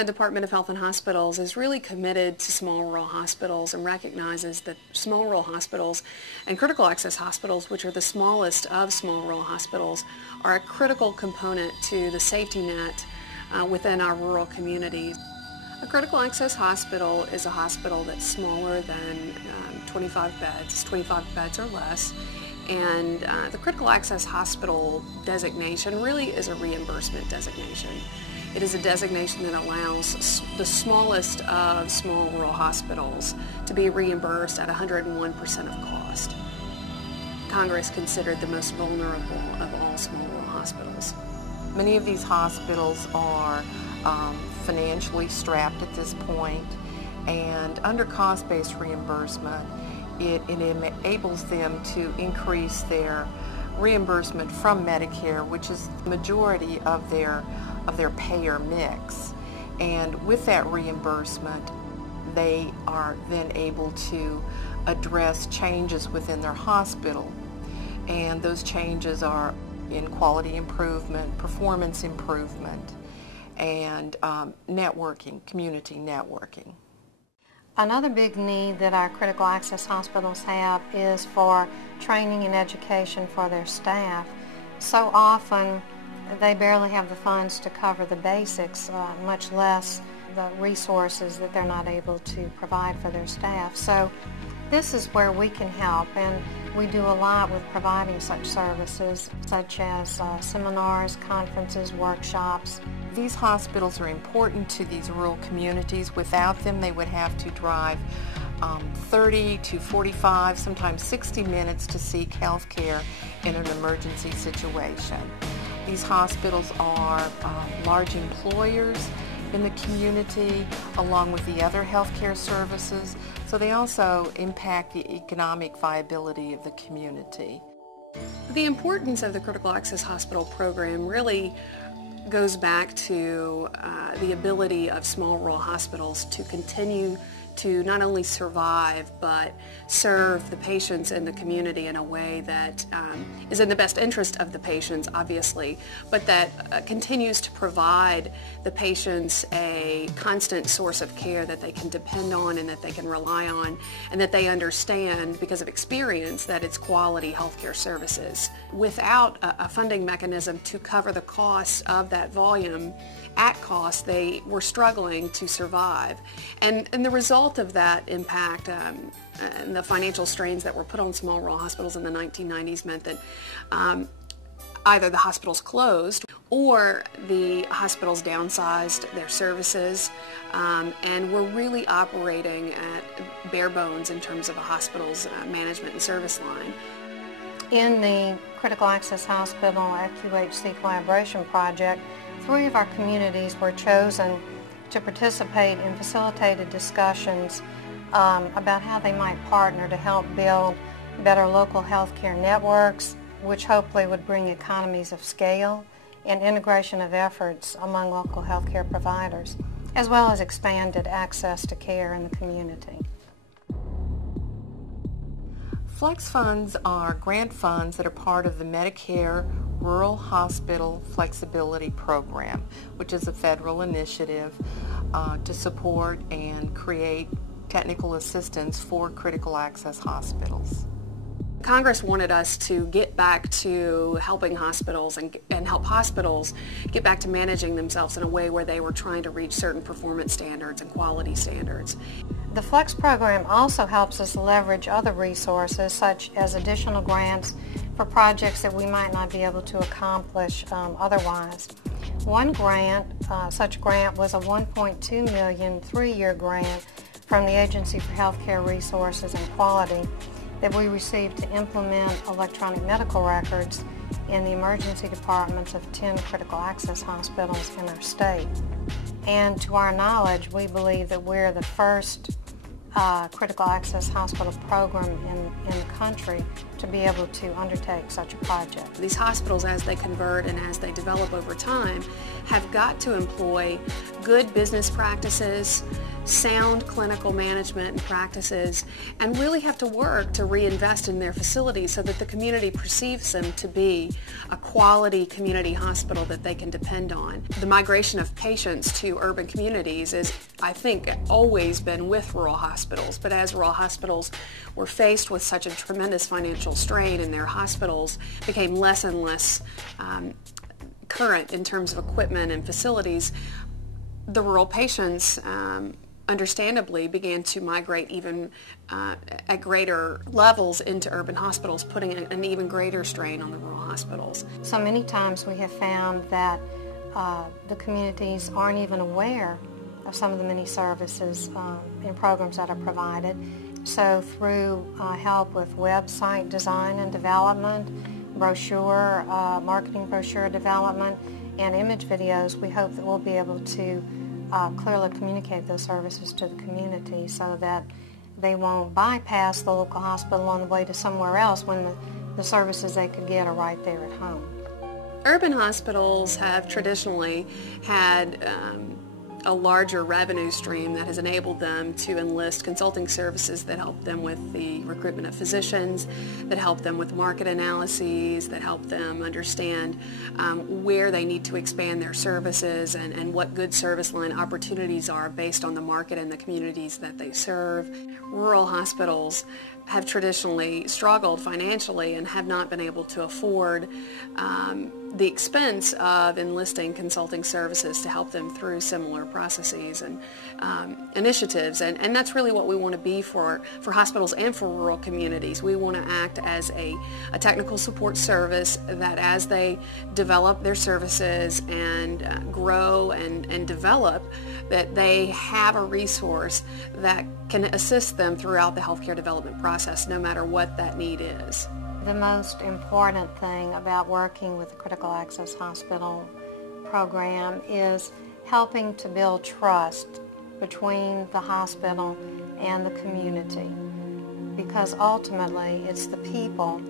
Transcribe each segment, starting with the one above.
Louisiana Department of Health and Hospitals is really committed to small rural hospitals and recognizes that small rural hospitals and critical access hospitals, which are the smallest of small rural hospitals, are a critical component to the safety net within our rural communities. A critical access hospital is a hospital that's smaller than 25 beds, 25 beds or less. And the critical access hospital designation really is a reimbursement designation. It is a designation that allows the smallest of small rural hospitals to be reimbursed at 101% of cost. Congress considered the most vulnerable of all small rural hospitals. Many of these hospitals are financially strapped at this point, and under cost-based reimbursement, it enables them to increase their reimbursement from Medicare, which is the majority of their payer mix. And with that reimbursement, they are then able to address changes within their hospital. And those changes are in quality improvement, performance improvement, and networking, community networking. Another big need that our critical access hospitals have is for training and education for their staff. So often they barely have the funds to cover the basics, much less the resources that they're not able to provide for their staff. So this is where we can help, and we do a lot with providing such services, such as seminars, conferences, workshops. These hospitals are important to these rural communities. Without them, they would have to drive 30 to 45, sometimes 60 minutes to seek health care in an emergency situation. These hospitals are large employers in the community, along with the other healthcare services, so they also impact the economic viability of the community. The importance of the Critical Access Hospital program really goes back to the ability of small rural hospitals to continue to not only survive but serve the patients in the community in a way that is in the best interest of the patients, obviously, but that continues to provide the patients a constant source of care that they can depend on and that they can rely on, and that they understand because of experience that it's quality healthcare services. Without a funding mechanism to cover the costs of that volume at cost, they were struggling to survive. And the result of that impact and the financial strains that were put on small rural hospitals in the 1990s meant that either the hospitals closed or the hospitals downsized their services and were really operating at bare bones in terms of a hospital's management and service line. In the Critical Access Hospital QHC Collaboration Project, 3 of our communities were chosen to participate in facilitated discussions about how they might partner to help build better local healthcare networks, which hopefully would bring economies of scale and integration of efforts among local healthcare providers, as well as expanded access to care in the community. Flex funds are grant funds that are part of the Medicare Rural Hospital Flexibility Program, which is a federal initiative to support and create technical assistance for critical access hospitals. Congress wanted us to get back to helping hospitals and help hospitals get back to managing themselves in a way where they were trying to reach certain performance standards and quality standards. The FLEX program also helps us leverage other resources, such as additional grants for projects that we might not be able to accomplish otherwise. One grant, such grant was a $1.2 million 3-year grant from the Agency for Healthcare Resources and Quality that we received to implement electronic medical records in the emergency departments of 10 critical access hospitals in our state. And to our knowledge, we believe that we're the first critical access hospital program in the country to be able to undertake such a project. These hospitals, as they convert and as they develop over time, have got to employ good business practices, sound clinical management and practices, and really have to work to reinvest in their facilities so that the community perceives them to be a quality community hospital that they can depend on. The migration of patients to urban communities is, I think, always been with rural hospitals, but as rural hospitals were faced with such a tremendous financial strain and their hospitals became less and less current in terms of equipment and facilities, the rural patients understandably began to migrate even at greater levels into urban hospitals, putting an even greater strain on the rural hospitals. So many times we have found that the communities aren't even aware of some of the many services and programs that are provided. So through help with website design and development, brochure, marketing brochure development, and image videos, we hope that we'll be able to clearly communicate those services to the community so that they won't bypass the local hospital on the way to somewhere else when the services they could get are right there at home. Urban hospitals have traditionally had a larger revenue stream that has enabled them to enlist consulting services that help them with the recruitment of physicians, that help them with market analyses, that help them understand where they need to expand their services and what good service line opportunities are based on the market and the communities that they serve. Rural hospitals have traditionally struggled financially and have not been able to afford the expense of enlisting consulting services to help them through similar processes and initiatives. And that's really what we want to be for hospitals and for rural communities. We want to act as a technical support service that as they develop their services and grow and develop, that they have a resource that can assist them throughout the healthcare development process, no matter what that need is. The most important thing about working with the Critical Access Hospital program is helping to build trust between the hospital and the community, because ultimately it's the people,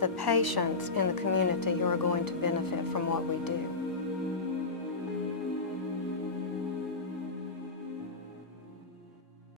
the patients in the community who are going to benefit from what we do.